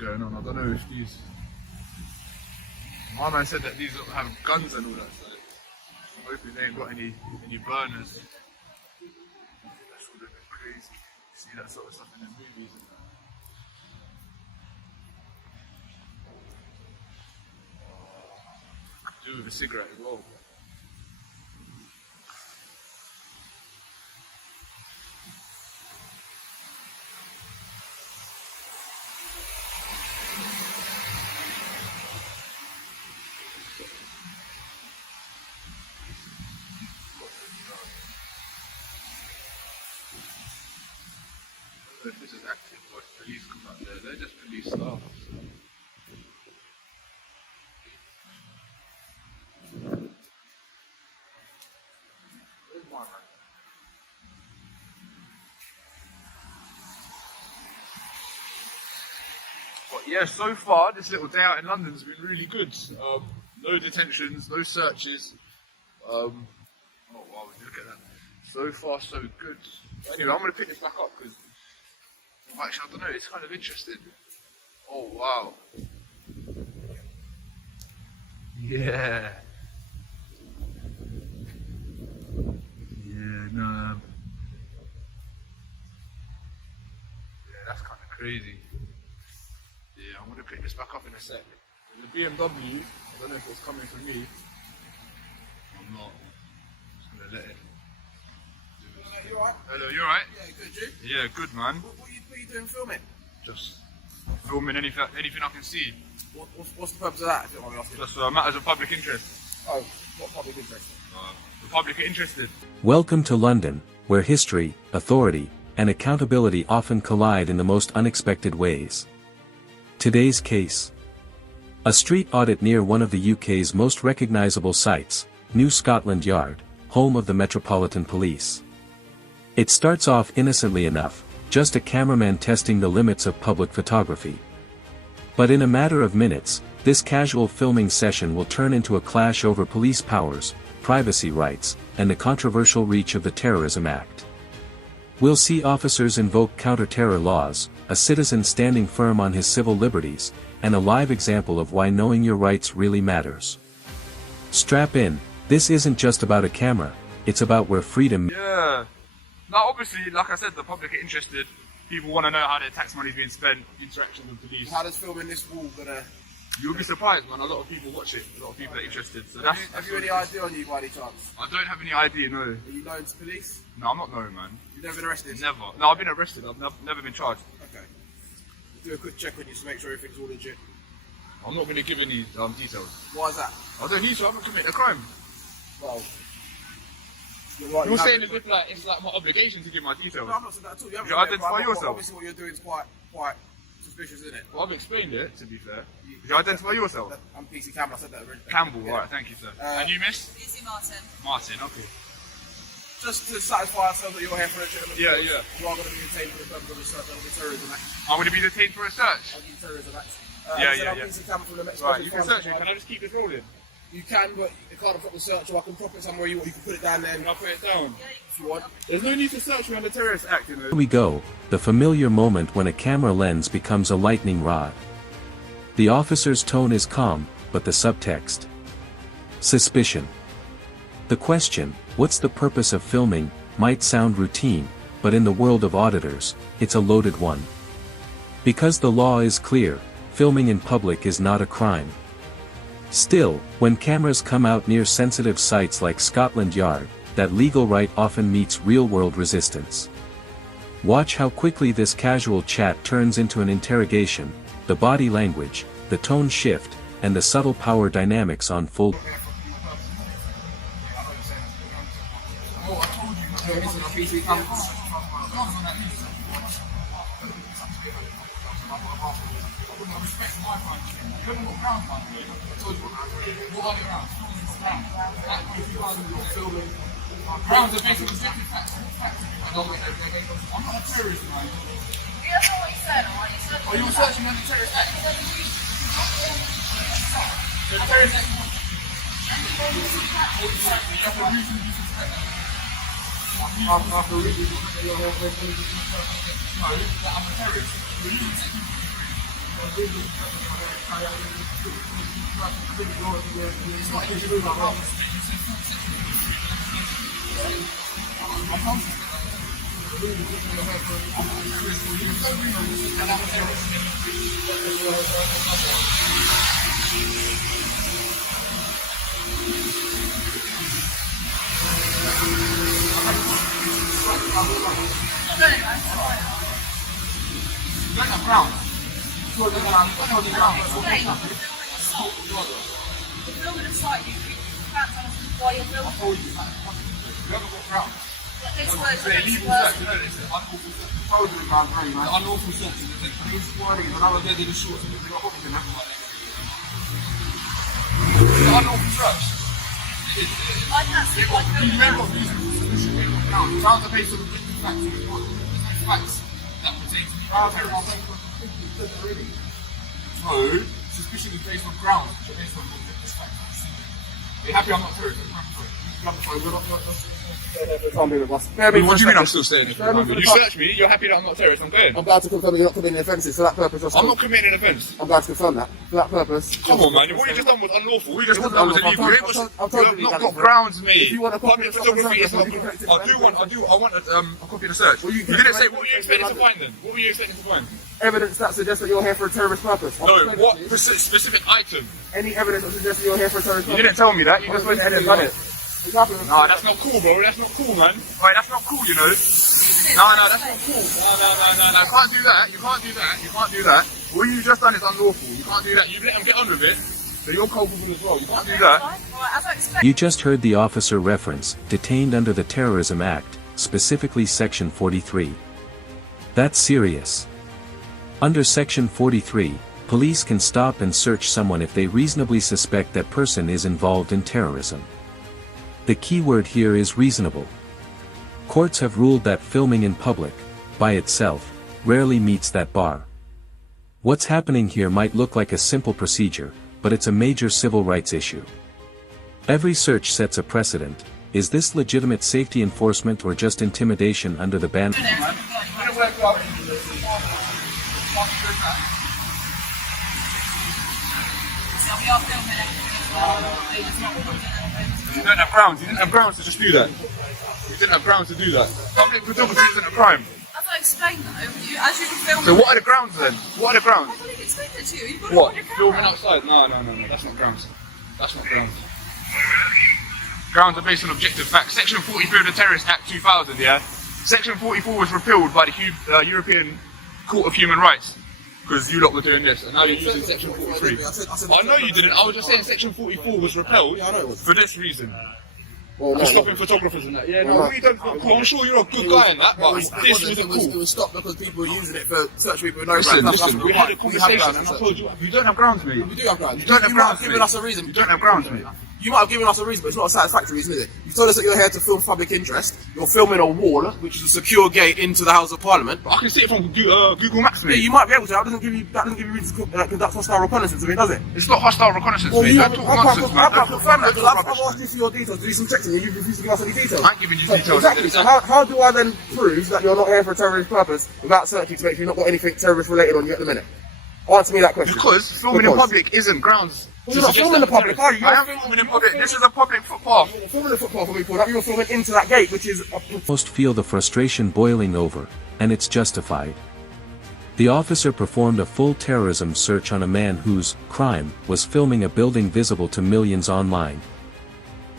going on. I don't know if these... My man said that these have guns and all that, so hopefully they ain't got any burners. That's all a bit crazy. You see that sort of stuff in the movies and that. Do with a cigarette as well. If this is active or if police come out there, they're just police staff. So. Where's my man? But yeah, so far this little day out in London's been really good. No detentions, no searches. Oh wow, look at that. So far so good. Anyway, I'm going to pick this back up because actually, I don't know, it's kind of interesting. Oh, wow. Yeah. Yeah, no. Yeah, that's kind of crazy. Yeah, I'm going to pick this back up in a sec. The BMW, I don't know if it's coming from me. I'm not. I'm just going to let it. You alright? Hello, you alright? Yeah, good, you? Yeah, good, man. What are you doing filming? Just filming anything I can see. What's the purpose of that, if you don't mind me asking? Just matters of public interest. Oh, what public interest? The public are interested. Welcome to London, where history, authority, and accountability often collide in the most unexpected ways. Today's case. A street audit near one of the UK's most recognisable sites, New Scotland Yard, home of the Metropolitan Police. It starts off innocently enough, just a cameraman testing the limits of public photography. But in a matter of minutes, this casual filming session will turn into a clash over police powers, privacy rights, and the controversial reach of the Terrorism Act. We'll see officers invoke counter-terror laws, a citizen standing firm on his civil liberties, and a live example of why knowing your rights really matters. Strap in, this isn't just about a camera, it's about where freedom... Yeah. Now obviously, like I said, the public are interested. People want to know how their tax money is being spent, interaction with police. How does filming this wall gonna... You'll be surprised, man. A lot of people watch it. A lot of people are interested. So have you any idea on you by any chance? I don't have any idea, no. Are you known to police? No, I'm not known, man. You've never been arrested? Never. No, I've been arrested. I've never been charged. Okay. Do a quick check on you to make sure everything's all legit. I'm not going to give any details. Why is that? I don't need to. I haven't committed a crime. Well... You're saying as if it's like my obligation to give my details. No, I'm not saying that at all. You identify yourself. Obviously what you're doing is quite suspicious, isn't it? Well, I've explained it, to be fair. You identify yourself? I'm PC Campbell, I said that already. Campbell, right, thank you, sir. And you, miss? PC Martin. Martin, okay. Just to satisfy ourselves that you're here for a legitimate Yeah, yeah. You are going to be detained for the purpose of research on the Terrorism Act. I'm going to be detained for a search? On the Terrorism Act. Yeah. PC Campbell from the Mexico. Right, you can search it. Can I just keep this rolling? You can, but you can't prop the search, or I can prop it somewhere you want. You can put it down there. Can I put it down? If you want. There's no need to search me on the Terrorist Act, you know. Here we go, the familiar moment when a camera lens becomes a lightning rod. The officer's tone is calm, but the subtext. Suspicion. The question, what's the purpose of filming, might sound routine, but in the world of auditors, it's a loaded one. Because the law is clear, filming in public is not a crime. Still, when cameras come out near sensitive sites like Scotland Yard, that legal right often meets real-world resistance. Watch how quickly this casual chat turns into an interrogation, the body language, the tone shift, and the subtle power dynamics on full. Grounds are basically restricted tax. I'm not a terrorist, man. Yeah, that's not what you said, alright? Oh, you were searching on the Terrorist Act? The Terrorist Act. After reading, I'm a terrorist. Filming a site, you can't tell us why you're filming. This word, this word. Unlawful search. Another dead in the shorts. Unlawful search. I can't see why filming. Grounds are based on written facts. There's no facts that pertain to the No, suspicion is based on grounds, which are based on objective facts. Are you happy I'm not terrorist? What do you mean I'm still staying here? You search me, you're happy that I'm not a terrorist, I'm going. I'm glad to confirm that you're not committing offences for that purpose. I'm not committing an offence. I'm glad to confirm that. For that purpose. Come on, man. What you just done was unlawful. What you just done was illegal. You I've have not got grounds, mate. If you want a copy Public of photography is not. something, I want a copy of the search. You didn't say what were you expecting to find then? What were you expecting to find? evidence that suggests that you're here for a terrorist purpose. No, what specific item? Any evidence that suggests that you're here for a terrorist purpose. You didn't tell me that. You just went ahead and done it. Exactly. No, that's not cool, bro. That's not cool, man. Alright, that's not cool, you know. No, that's not cool. No. You can't do that. You can't do that. You can't do that. What you just done is unlawful. You can't do that. You let them get on with it. So you're culpable as well. You can't do that. You just heard the officer reference, detained under the Terrorism Act, specifically Section 43. That's serious. Under Section 43, police can stop and search someone if they reasonably suspect that person is involved in terrorism. The key word here is reasonable. Courts have ruled that filming in public, by itself, rarely meets that bar. What's happening here might look like a simple procedure, but it's a major civil rights issue. Every search sets a precedent. Is this legitimate safety enforcement or just intimidation under the ban? You don't have grounds. You didn't have grounds to just do that. You didn't have grounds to do that. Public photography isn't a crime. As I explained though, as you can film. So what are the grounds then? What are the grounds? I didn't explain it to you. You've got What? it on your Filming camera. outside? No. That's not grounds. That's not grounds. Grounds are based on objective facts. Section 43 of the Terrorist Act 2000, yeah? Section 44 was repealed by the European Court of Human Rights. Because you lot were doing this, and now you're using Section 43. I know you didn't. I was just saying Section 44 was repelled for this reason. Well, For stopping photographers and that. Yeah, no, what you done for cool. I'm sure you're a good guy in that, but this isn't It cool. was stopped because people were using it for search people with no Listen, grounds. That's we had a right. conversation and I told you, you don't have grounds, mate. We do have grounds. You don't have You might grounds, have given mate. us a reason. You don't have grounds, mate. You might have given us a reason, but it's not a satisfactory reason, is it? You've told us that you're here to film public interest. You're filming a wall, which is a secure gate into the House of Parliament. I can see it from Google Maps, Yeah, mate. you might be able to. That doesn't give you reason to conduct hostile reconnaissance of it, does it? It's not hostile reconnaissance, Well, mate. Don't talk nonsense, man. I Don't can't talk confirm that rubbish, because I've man. asked you for your details to do some checks and you've refused to give us any details. I ain't giving you details. Exactly. So how do I then prove that you're not here for a terrorist purpose without searching to make sure you've not got anything terrorist related on you at the minute? Answer me that question. Because filming in public isn't grounds. Well, you're not filming in public, are you? I am filming in public. This is a public footpath. You're filming the football for me, Paul. You're filming into that gate, which is Most feel the frustration boiling over, and it's justified. The officer performed a full terrorism search on a man whose crime was filming a building visible to millions online.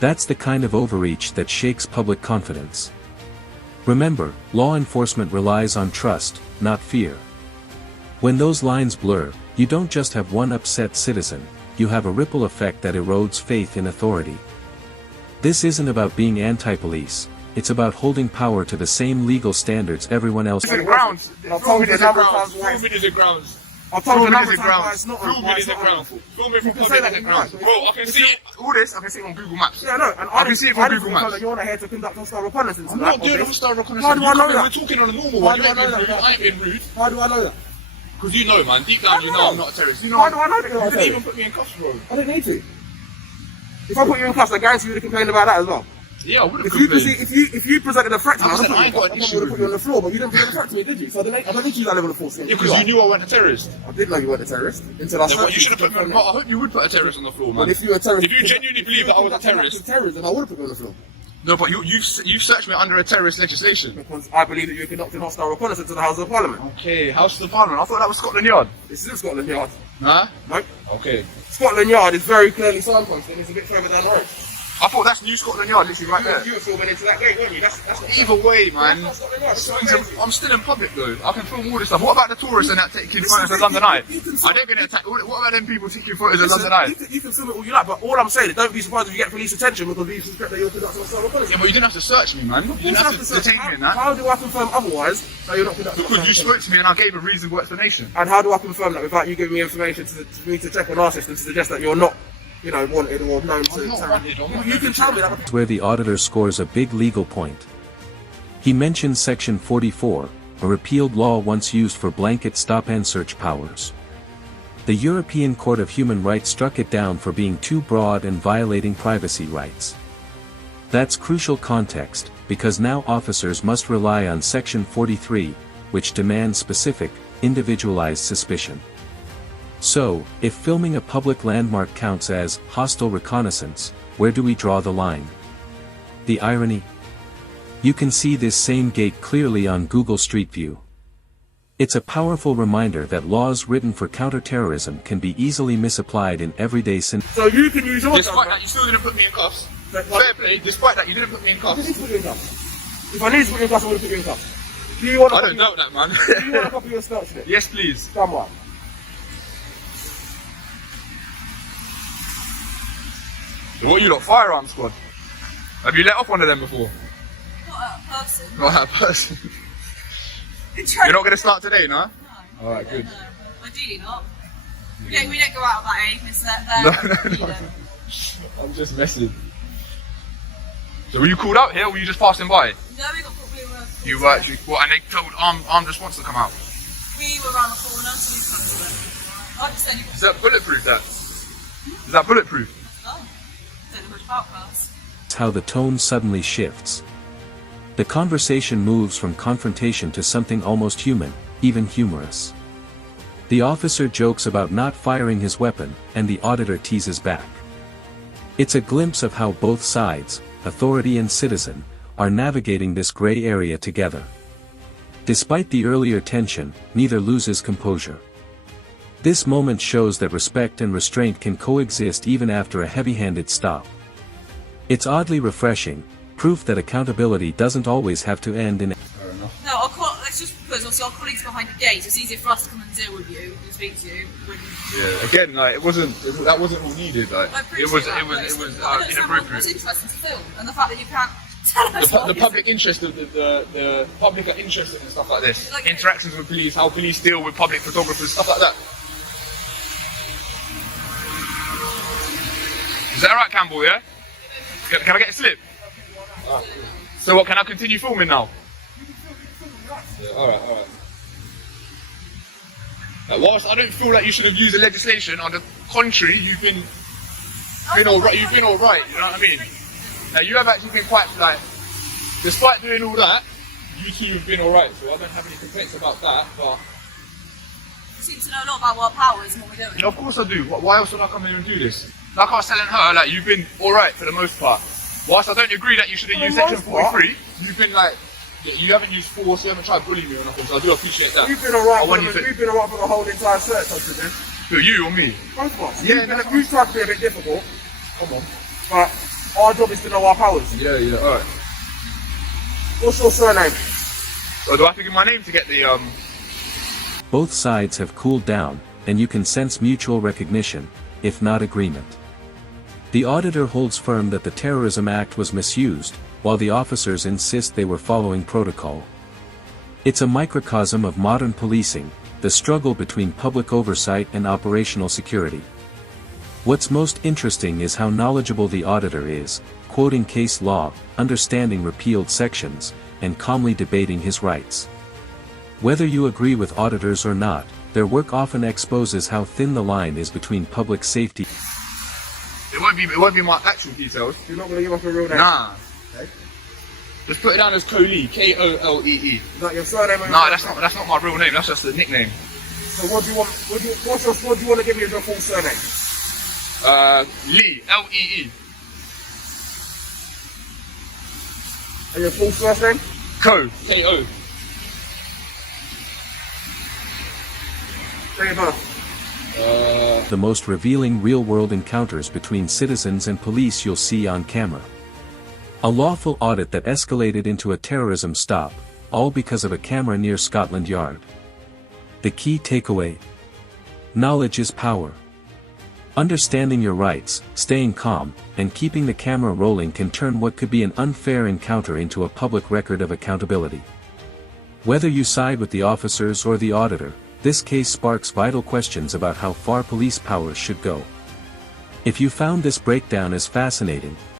That's the kind of overreach that shakes public confidence. Remember, law enforcement relies on trust, not fear. When those lines blur, you don't just have one upset citizen, you have a ripple effect that erodes faith in authority. This isn't about being anti-police, it's about holding power to the same legal standards everyone else. Filming grounds. I've told you Filming is a a number of grounds. times why- Filming is a grounds. I've told you a Filming number is of a times why grounds. it's not Filming is a not grounds. Filming from can say public that is a in grounds. grounds. Bro, I can see it. All this, I can see it on Google Maps. Yeah, I know. And I can see it from I didn't Google confirm Maps. that you're not here to conduct hostile reconnaissance. I'm not doing hostile reconnaissance. How do I know that? We're talking on a normal How one. do You I ain't know being that? rude. I ain't being rude. How do I know that? Because you know, man. Deep down, you know I'm not a terrorist. You know. How do I know that you're not You a didn't even terrorist? put me in cuffs, bro. I didn't need to. If I put you in cuffs, I guarantee you would have complained about that as well. Yeah, I would have If you, complained. if you presented a threat to me, I ain't got an issue would have with put you on the floor, but you didn't present a threat to me, did you? So I don't think you that level of force. Yeah, because you knew I wasn't a terrorist. I did know you weren't a terrorist until I Yeah, searched but you should have put me on the floor. I hope you would put a terrorist on the floor, man. But if you were a terrorist, If you genuinely believe that I was a terrorist. Terrorism, I would have put you on the floor. No, but you searched me under a terrorist legislation. Because I believe that you're conducting hostile reconnaissance to the House of Parliament. Okay, House of Parliament. I thought that was Scotland Yard. It's still Scotland Yard. Huh? Nope. Okay. Scotland Yard is very clearly signposted. It's a bit further down the road. I thought that's New Scotland Yard, literally right there. You were filming into that gate, weren't you? That's not Either way, man. That's not Scotland Yard. That's not amazing. I'm still in public though. I can film all this stuff. What about the tourists and that taking photos of London Eye? I don't get attacked. What about them people taking photos of London Eye? You can film it all you like, but all I'm saying is don't be surprised if you get police attention because you suspect that you're conducting hostile reconnaissance. Yeah, but you didn't have to search me, man. You didn't have to detain me in that. How do I confirm otherwise that you're not conducting Because you hostile spoke to me and I gave a reasonable explanation. And how do I confirm that without you giving me information for me to check on our system to suggest that you're not, you know, wanted or known to... I'm not wanted, I'm not You can tell me that. Where the auditor scores a big legal point. He mentions Section 44, a repealed law once used for blanket stop and search powers. The European Court of Human Rights struck it down for being too broad and violating privacy rights. That's crucial context, because now officers must rely on Section 43, which demands specific, individualized suspicion. So, if filming a public landmark counts as hostile reconnaissance, where do we draw the line? The irony? You can see this same gate clearly on Google Street View. It's a powerful reminder that laws written for counterterrorism can be easily misapplied in everyday scenarios. So you can use your Despite that, you still didn't put me in cuffs. Fair play, despite that, you didn't put me in cuffs. If I needed to put you in cuffs, I would have put you in cuffs. Do you want I don't doubt that, man. Do you want a copy of your search slip? Yes, please. Somewhat. So what, you lot, firearm squad? Have you let off one of them before? Not a person. Not that person. You're not going to start today, no? No. Alright, good. No. Ideally not. We don't go out of that age, Miss there. No. I'm just messing. So were you called out here or were you just passing by? No, we got we were. You were actually, what, and they told armed response to come out? We were around the corner, so we come to it. I just said you got Is that bulletproof, that? Is that bulletproof? oh. Don't know much about cars. How the tone suddenly shifts. The conversation moves from confrontation to something almost human, even humorous. The officer jokes about not firing his weapon, and the auditor teases back. It's a glimpse of how both sides, authority and citizen, are navigating this gray area together. Despite the earlier tension, neither loses composure. This moment shows that respect and restraint can coexist even after a heavy-handed stop. It's oddly refreshing, proof that accountability doesn't always have to end in... Fair enough. No, let's just because obviously our colleagues behind the gate, it's easier for us to come and deal with you and speak to you. Yeah, again, like, that wasn't all needed, like, I it appreciate was that, but inappropriate. It's interesting to film, and the fact that you can't tell us what The is- public interest, the public are interested in stuff like this. Like- Interactions with police, how police deal with public photographers, stuff like that. Is that alright, Campbell, yeah? Can I get a slip? So what, can I continue filming now? Yeah, alright. Whilst I don't feel like you should have used the legislation, on the contrary, you've been alright, you know what I mean? Now you have actually been quite, like, despite doing all that, you two have been alright, so I don't have any complaints about that, but... You seem to know a lot about our powers and what we're doing. Yeah, of course I do. Why else would I come in and do this? Like I was telling her, like, you've been alright for the most part. Whilst I don't agree that you should have used Section 43, you've been like, you haven't used force, you haven't tried bullying me or nothing, so I do appreciate that. You've been alright I want for you to- you've been alright for the whole entire search, Hudson. Who, you or me? Both of us. Yeah, You've tried to be a bit difficult. Come on. But our job is to know our powers. Yeah, alright. What's your surname? So do I have to give my name to get the, Both sides have cooled down, and you can sense mutual recognition, if not agreement. The auditor holds firm that the Terrorism Act was misused, while the officers insist they were following protocol. It's a microcosm of modern policing, the struggle between public oversight and operational security. What's most interesting is how knowledgeable the auditor is, quoting case law, understanding repealed sections, and calmly debating his rights. Whether you agree with auditors or not, their work often exposes how thin the line is between public safety. it won't be my actual details. You're not going to give us a real name? Nah. Okay. Just put it down as Colee, K-O-L-E-E. Is that your surname? Or No, your that's not my real name. That's just the nickname. So what do you want? What do you want to give me as your full surname? Lee, L-E-E. And your full first name? Co, K-O. Date of birth. The most revealing real-world encounters between citizens and police you'll see on camera. A lawful audit that escalated into a terrorism stop, all because of a camera near Scotland Yard. The key takeaway: knowledge is power. Understanding your rights, staying calm, and keeping the camera rolling can turn what could be an unfair encounter into a public record of accountability. Whether you side with the officers or the auditor, this case sparks vital questions about how far police powers should go. If you found this breakdown as fascinating,